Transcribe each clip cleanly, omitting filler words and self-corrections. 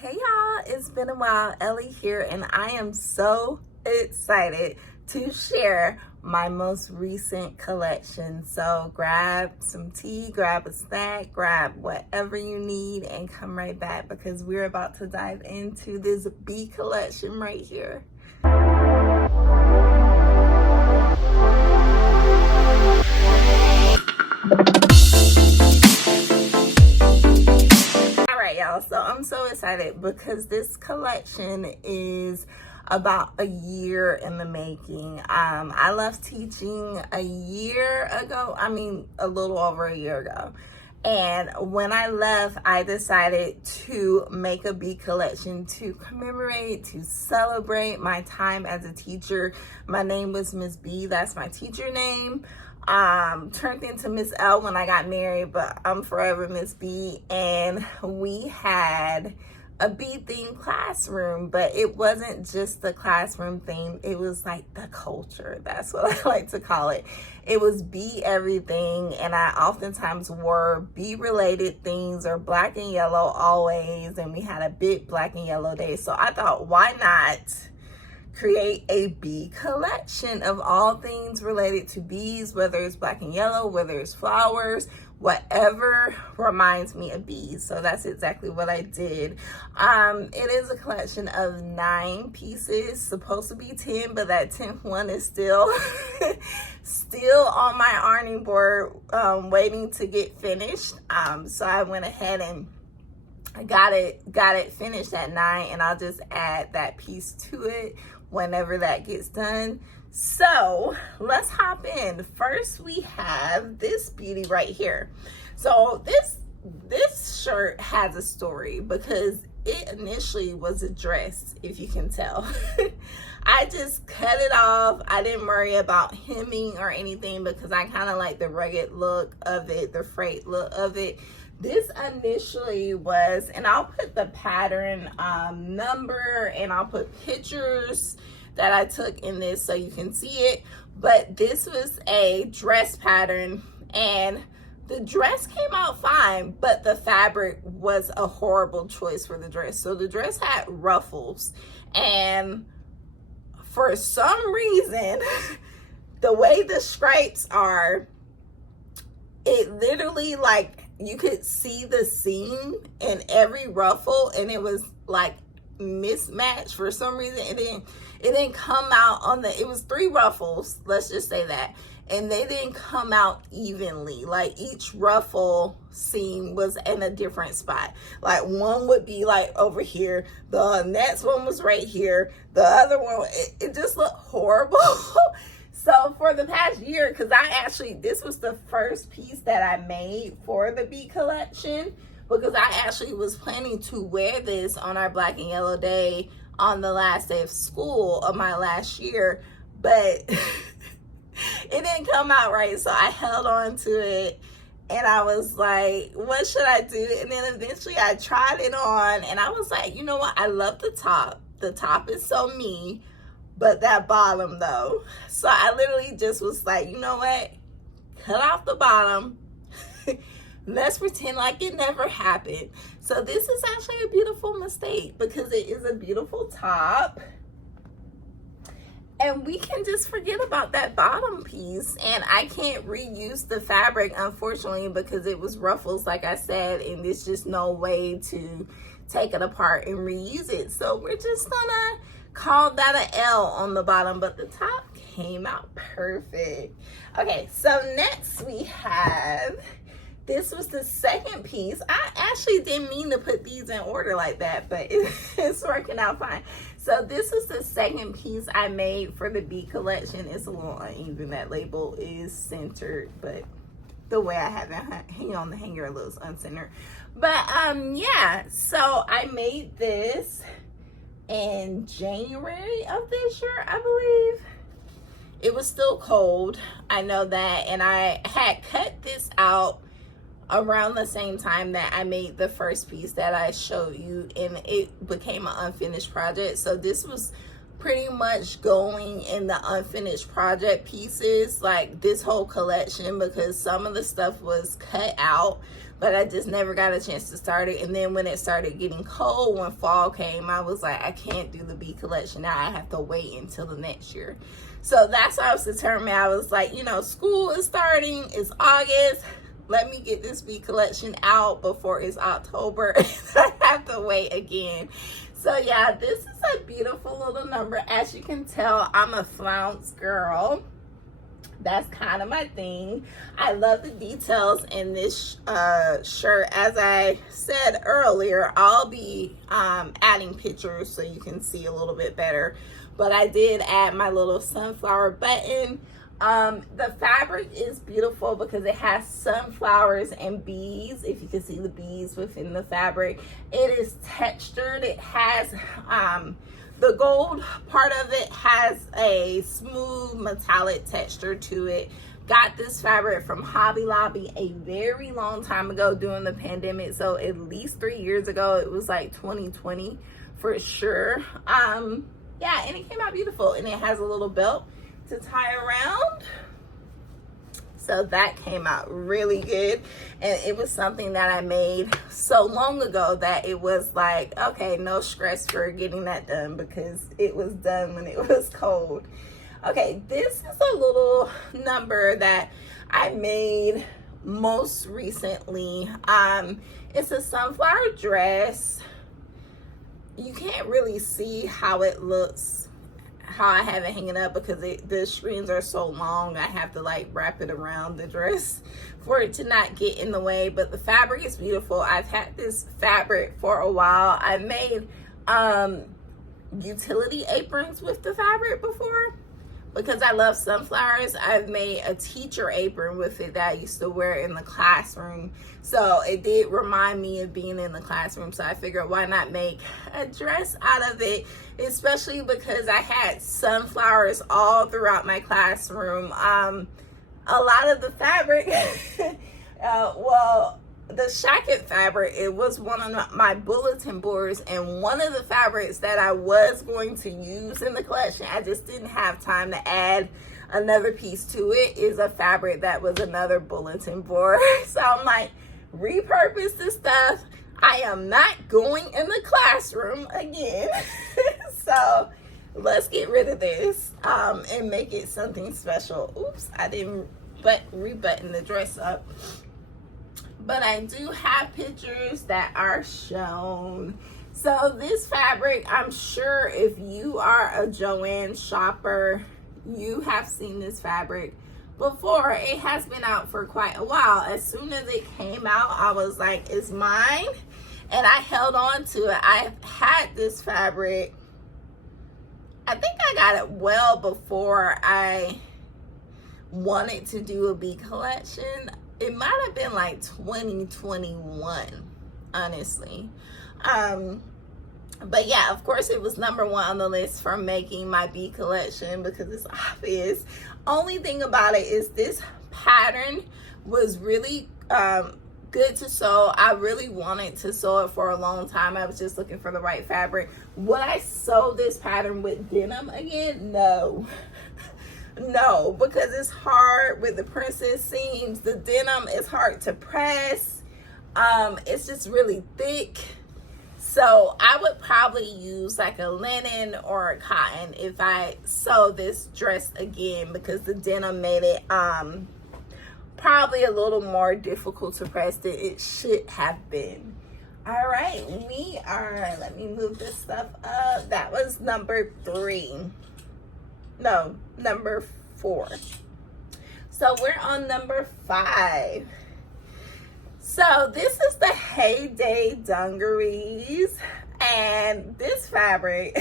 Hey y'all, it's been a while. Ellie here, and I am so excited to share my most recent collection. So grab some tea, grab a snack, grab whatever you need, and come right back because we're about to dive into this B collection right here. Y'all, so I'm so excited because this collection is about a year in the making. I left teaching a year ago, a little over a year ago. And when I left, I decided to make a B collection to commemorate, to celebrate my time as a teacher. My name was Miss B, that's my teacher name. Turned into Miss L when I got married, but I'm forever Miss B. And we had a B themed classroom, but it wasn't just the classroom theme, it was like the culture. That's what I like to call it. It was B everything, and I oftentimes wore B related things or black and yellow always, and we had a big black and yellow day. So I thought, why not create a bee collection of all things related to bees, whether it's black and yellow, whether it's flowers, whatever reminds me of bees. So that's exactly what I did. It is a collection of 9 pieces, supposed to be 10, but that 10th one is still still on my ironing board, waiting to get finished. So I went ahead and I got it finished at 9, and I'll just add that piece to it whenever that gets done. So let's hop in. First, we have this beauty right here. So this shirt has a story because it initially was a dress, if you can tell. I just cut it off. I didn't worry about hemming or anything because I kind of like the rugged look of it, the frayed look of it. This initially was, and I'll put the pattern number, and I'll put pictures that I took in this so you can see it. But this was a dress pattern, and the dress came out fine, but the fabric was a horrible choice for the dress. So the dress had ruffles, and for some reason, the way the stripes are, it literally, like, you could see the seam in every ruffle, and it was like mismatched for some reason. It didn't come out on it was 3 ruffles, let's just say that, and they didn't come out evenly. Like each ruffle seam was in a different spot. Like one would be like over here, the next one was right here, the other one, it just looked horrible. So for the past year, because this was the first piece that I made for the B collection, because I actually was planning to wear this on our black and yellow day on the last day of school of my last year, but it didn't come out right. So I held on to it, and I was like, what should I do? And then eventually I tried it on, and I was like, you know what? I love the top. The top is so me. But that bottom though. So I literally just was like, you know what? Cut off the bottom. Let's pretend like it never happened. So this is actually a beautiful mistake because it is a beautiful top. And we can just forget about that bottom piece. And I can't reuse the fabric, unfortunately, because it was ruffles, like I said, and there's just no way to take it apart and reuse it. So we're just gonna call that an L on the bottom, but the top came out perfect. Okay, so next we have, this was the second piece. I actually didn't mean to put these in order like that, but it's working out fine. So this is the second piece I made for the B collection. It's a little uneven. That label is centered, but the way I have it hang on the hanger a little uncentered. But yeah, so I made this in January of this year, I believe. It was still cold, I know that, and I had cut this out around the same time that I made the first piece that I showed you, and it became an unfinished project. So this was pretty much going in the unfinished project pieces, like this whole collection, because some of the stuff was cut out, but I just never got a chance to start it. And then when it started getting cold, when fall came, I was like, I can't do the bee collection now. I have to wait until the next year. So that's why I was determined. I was like, you know, school is starting, it's August. Let me get this bee collection out before it's October. I have to wait again. So yeah, this is a beautiful little number. As you can tell, I'm a flounce girl. That's kind of my thing. I love the details in this shirt. As I said earlier, I'll be adding pictures so you can see a little bit better. But I did add my little sunflower button. The fabric is beautiful because it has sunflowers and bees. If you can see the bees within the fabric, it is textured. It has the gold part of it has a smooth metallic texture to it. Got this fabric from Hobby Lobby a very long time ago during the pandemic, so at least 3 years ago. It was like 2020 for sure. Yeah, and it came out beautiful, and it has a little belt to tie around. So that came out really good, and it was something that I made so long ago that it was like, okay, no stress for getting that done because it was done when it was cold. Okay, this is a little number that I made most recently. It's a sunflower dress. You can't really see how it looks, how I have it hanging up, because the strings are so long. I have to like wrap it around the dress for it to not get in the way. But the fabric is beautiful. I've had this fabric for a while. I've made utility aprons with the fabric before because I love sunflowers. I've made a teacher apron with it that I used to wear in the classroom. So it did remind me of being in the classroom. So I figured, why not make a dress out of it? Especially because I had sunflowers all throughout my classroom. A lot of the fabric, well, the shacket fabric, it was one of my bulletin boards, and one of the fabrics that I was going to use in the collection, I just didn't have time to add another piece to it, is a fabric that was another bulletin board. So I'm like, repurpose this stuff. I am not going in the classroom again. So let's get rid of this and make it something special. Oops, I didn't rebutton the dress up. But I do have pictures that are shown. So this fabric, I'm sure if you are a Joann shopper, you have seen this fabric before. It has been out for quite a while. As soon as it came out, I was like, it's mine. And I held on to it. I had this fabric, I think I got it well before I wanted to do a bee collection. It might have been like 2021, honestly. But yeah, of course it was number one on the list for making my bee collection because it's obvious. Only thing about it is this pattern was really good to sew. I really wanted to sew it for a long time. I was just looking for the right fabric. Would I sew this pattern with denim again? No. No, because it's hard with the princess seams. The denim is hard to press. It's just really thick. So I would probably use like a linen or a cotton if I sew this dress again, because the denim made it probably a little more difficult to press than it should have been. All right, let me move this stuff up. That was number 3. No, number 4. So we're on number 5. So this is the Heyday dungarees, and this fabric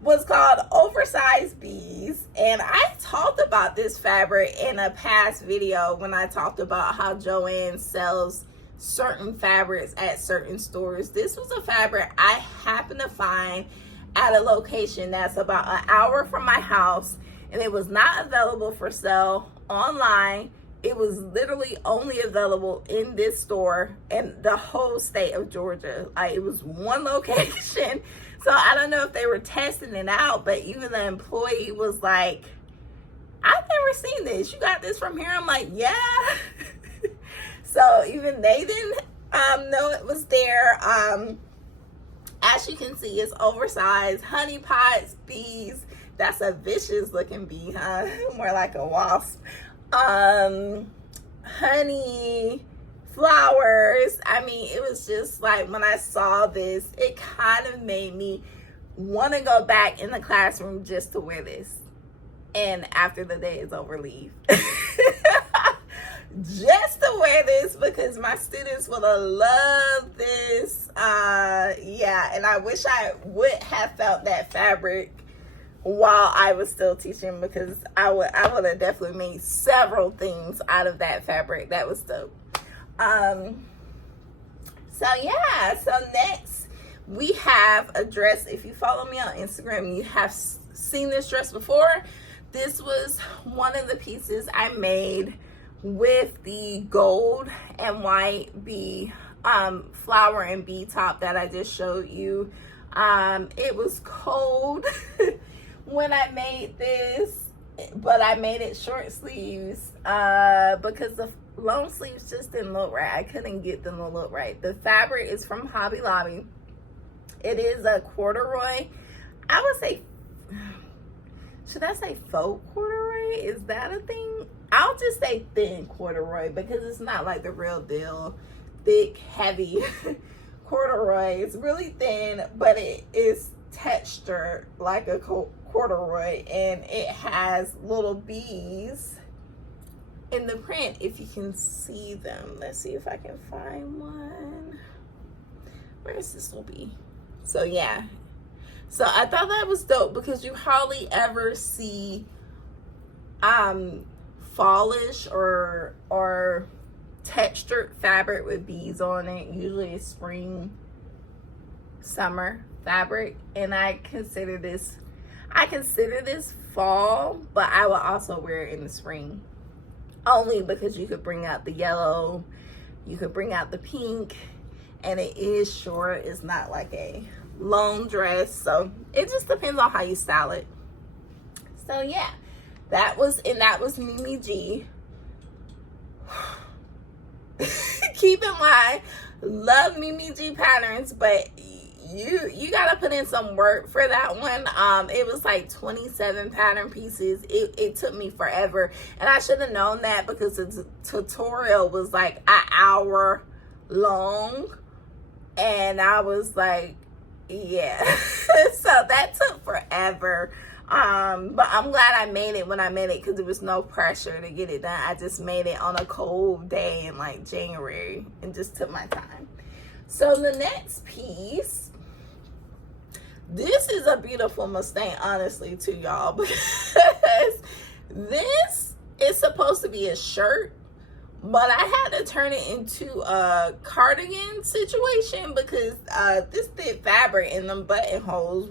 was called Oversized Bees. And I talked about this fabric in a past video when I talked about how Joann sells certain fabrics at certain stores. This was a fabric I happened to find at a location that's about an hour from my house, and it was not available for sale online It was literally only available in this store in the whole state of Georgia. Like, it was one location. So I don't know if they were testing it out, but even the employee was like, I've never seen this. You got this from here? I'm like, yeah. So even they didn't know it was there. As you can see, it's oversized. Honey pots, bees. That's a vicious looking bee, huh? More like a wasp. Honey, flowers. I mean, it was just like, when I saw this, it kind of made me want to go back in the classroom just to wear this. And after the day is over, leave. Just to wear this, because my students would have loved this. Yeah, and I wish I would have felt that fabric while I was still teaching, because I would have definitely made several things out of that fabric. That was dope. So yeah, so next we have a dress. If you follow me on Instagram, you have seen this dress before. This was one of the pieces I made with the gold and white bee flower and bee top that I just showed you. It was cold when I made this, but I made it short sleeves because the long sleeves just didn't look right. I couldn't get them to look right. The fabric is from Hobby Lobby. It is a corduroy. I would say, should I say faux corduroy? Is that a thing? I'll just say thin corduroy, because it's not like the real deal thick, heavy corduroy. It's really thin, but it is textured like a corduroy, and it has little bees in the print, if you can see them. Let's see if I can find one. Where's this little bee? So yeah, so I thought that was dope, because you hardly ever see fallish or textured fabric with bees on it. Usually it's spring, summer fabric, and I consider this fall, but I will also wear it in the spring, only because you could bring out the yellow, you could bring out the pink, and it is short. It's not like a long dress, so it just depends on how you style it. So yeah, that was Mimi G. Keep in mind, love Mimi G patterns, but you gotta put in some work for that one. It was like 27 pattern pieces. It took me forever, and I should have known that, because the tutorial was like an hour long, and I was like, yeah. So that took forever. But I'm glad I made it when I made it, because there was no pressure to get it done. I just made it on a cold day in like January and just took my time. So the next piece, this is a beautiful Mustang, honestly, to y'all, because this is supposed to be a shirt, but I had to turn it into a cardigan situation, because this thick fabric and them buttonholes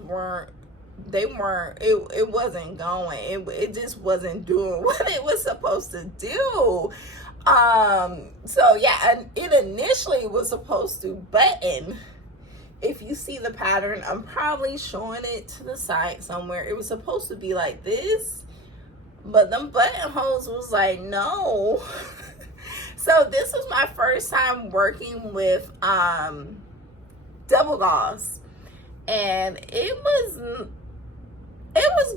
it wasn't going. It just wasn't doing what it was supposed to do. So yeah, and it initially was supposed to button. If you see the pattern, I'm probably showing it to the side somewhere. It was supposed to be like this, but them buttonholes was like, no. So this was my first time working with double gauze, and it was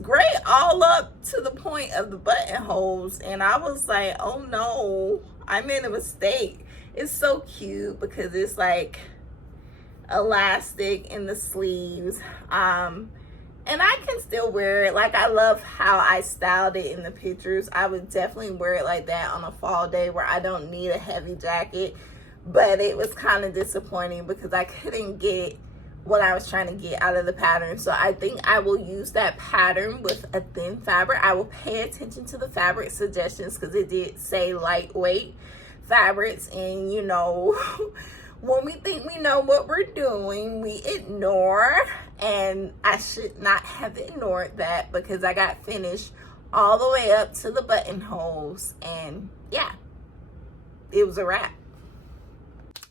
great all up to the point of the buttonholes, and I was like, oh no, I made a mistake. It's so cute because it's like elastic in the sleeves, and I can still wear it. Like, I love how I styled it in the pictures. I would definitely wear it like that on a fall day where I don't need a heavy jacket, but it was kind of disappointing because I couldn't get what I was trying to get out of the pattern. So I think I will use that pattern with a thin fabric. I will pay attention to the fabric suggestions, because it did say lightweight fabrics, and you know, when we think we know what we're doing, we ignore, and I should not have ignored that, because I got finished all the way up to the buttonholes, and yeah, it was a wrap.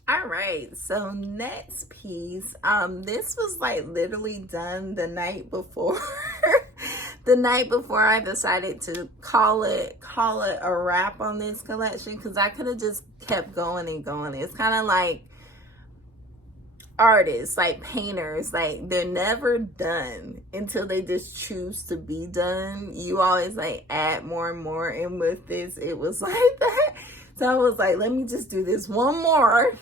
All right, so next piece, this was like literally done the night before. The night before I decided to call it a wrap on this collection, because I could have just kept going and going. It's kind of like artists, like painters, like they're never done until they just choose to be done. You always like add more and more, and with this it was like that. So I was like, let me just do this one more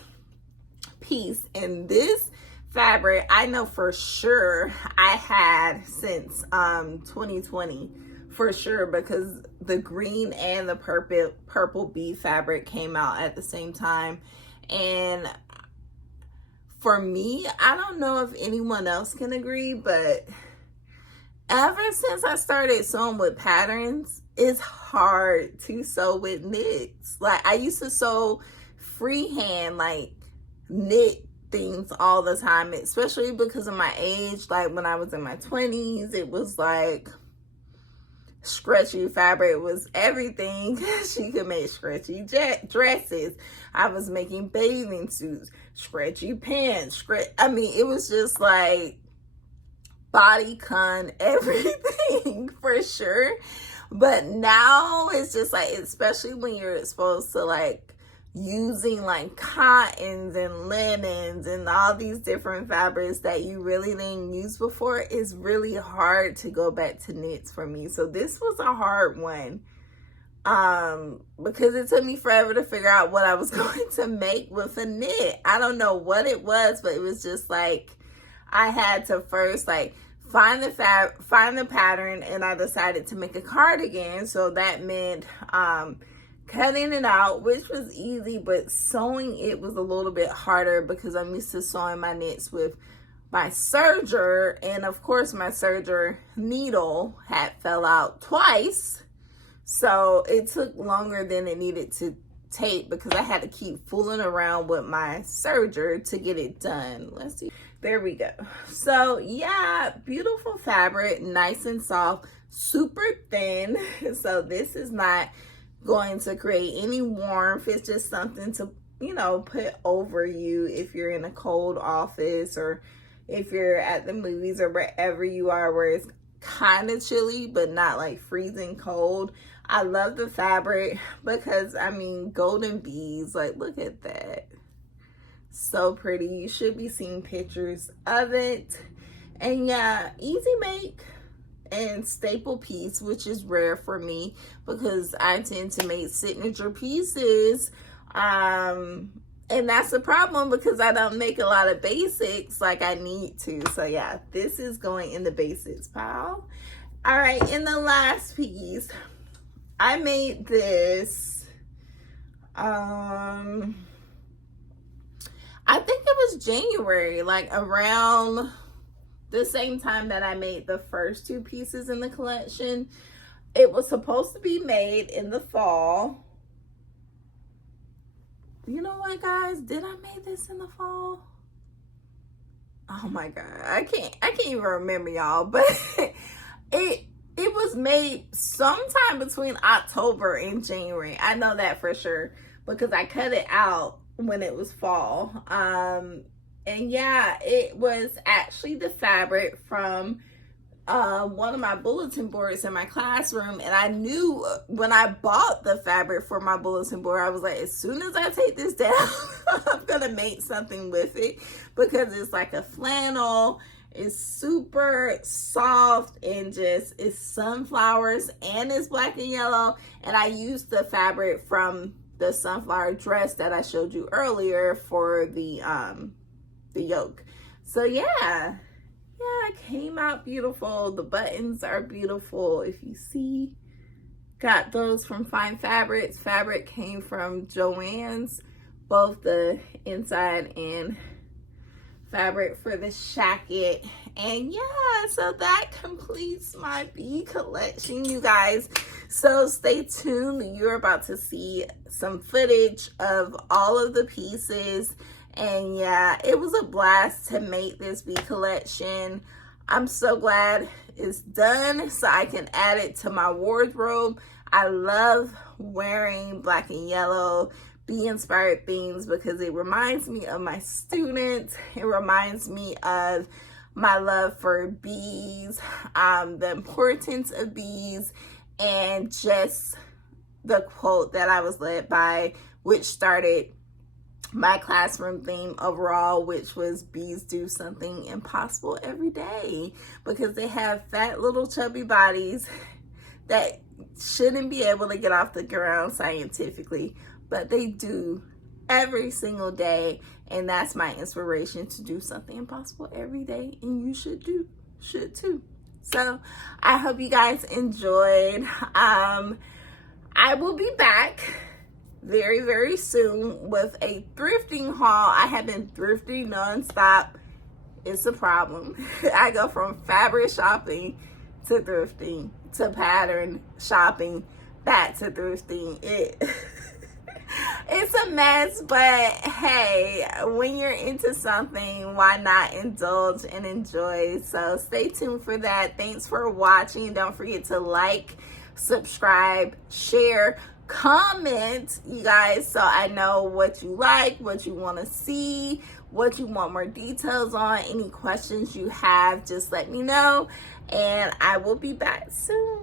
piece. And this fabric, I know for sure I had since 2020 for sure, because the green and the purple bee fabric came out at the same time. And for me, I don't know if anyone else can agree, but ever since I started sewing with patterns, it's hard to sew with knits. Like I used to sew freehand, like knit things all the time, especially because of my age. Like when I was in my 20s, it was like stretchy fabric was everything. She could make stretchy dresses. I was making bathing suits, stretchy pants, I mean, it was just like bodycon everything for sure. But now it's just like, especially when you're exposed to like using like cottons and linens and all these different fabrics that you really didn't use before, it's really hard to go back to knits for me. So this was a hard one, because it took me forever to figure out what I was going to make with a knit. I don't know what it was, but it was just like I had to first like find the pattern, and I decided to make a cardigan. So that meant cutting it out, which was easy, but sewing it was a little bit harder because I'm used to sewing my knits with my serger, and of course my serger needle had fell out twice, so it took longer than it needed to take because I had to keep fooling around with my serger to get it done. Let's see, there we go. So yeah, beautiful fabric, nice and soft, super thin. So this is not going to create any warmth. It's just something to, you know, put over you if you're in a cold office, or if you're at the movies, or wherever you are where it's kind of chilly but not like freezing cold. I love the fabric because, I mean, golden bees, like look at that, so pretty. You should be seeing pictures of it. And yeah, easy make and staple piece, which is rare for me because I tend to make signature pieces, and that's the problem because I don't make a lot of basics like I need to. So yeah, this is going in the basics pile. All right, in the last piece, I made this, I think it was January, like around the same time that I made the first two pieces in the collection. It was supposed to be made in the fall. You know what, guys? Did I make this in the fall? Oh my God, I can't even remember, y'all. But it was made sometime between October and January. I know that for sure because I cut it out when it was fall. And yeah, it was actually the fabric from one of my bulletin boards in my classroom. And I knew when I bought the fabric for my bulletin board, I was like, as soon as I take this down, I'm going to make something with it because it's like a flannel. It's super soft and just, it's sunflowers and it's black and yellow. And I used the fabric from the sunflower dress that I showed you earlier for the yoke. So yeah, it came out beautiful. The buttons are beautiful. If you see, got those from Fine Fabrics. Fabric came from Joann's, both the inside and fabric for the shacket. And yeah, so that completes my bee collection, you guys. So stay tuned. You're about to see some footage of all of the pieces. And yeah, it was a blast to make this bee collection. I'm so glad it's done so I can add it to my wardrobe. I love wearing black and yellow Bee inspired themes because it reminds me of my students. It reminds me of my love for bees, the importance of bees, and just the quote that I was led by, which started my classroom theme overall, which was bees do something impossible every day, because they have fat little chubby bodies that shouldn't be able to get off the ground scientifically, but they do every single day. And that's my inspiration, to do something impossible every day, and you should too. So I hope you guys enjoyed. I will be back very, very soon with a thrifting haul. I have been thrifting nonstop. It's a problem. I go from fabric shopping to thrifting to pattern shopping back to thrifting. It's a mess, but hey, when you're into something, why not indulge and enjoy? So stay tuned for that. Thanks for watching. Don't forget to like, subscribe, share, comment, you guys, so I know what you like, what you want to see, what you want more details on. Any questions you have, just let me know, and I will be back soon.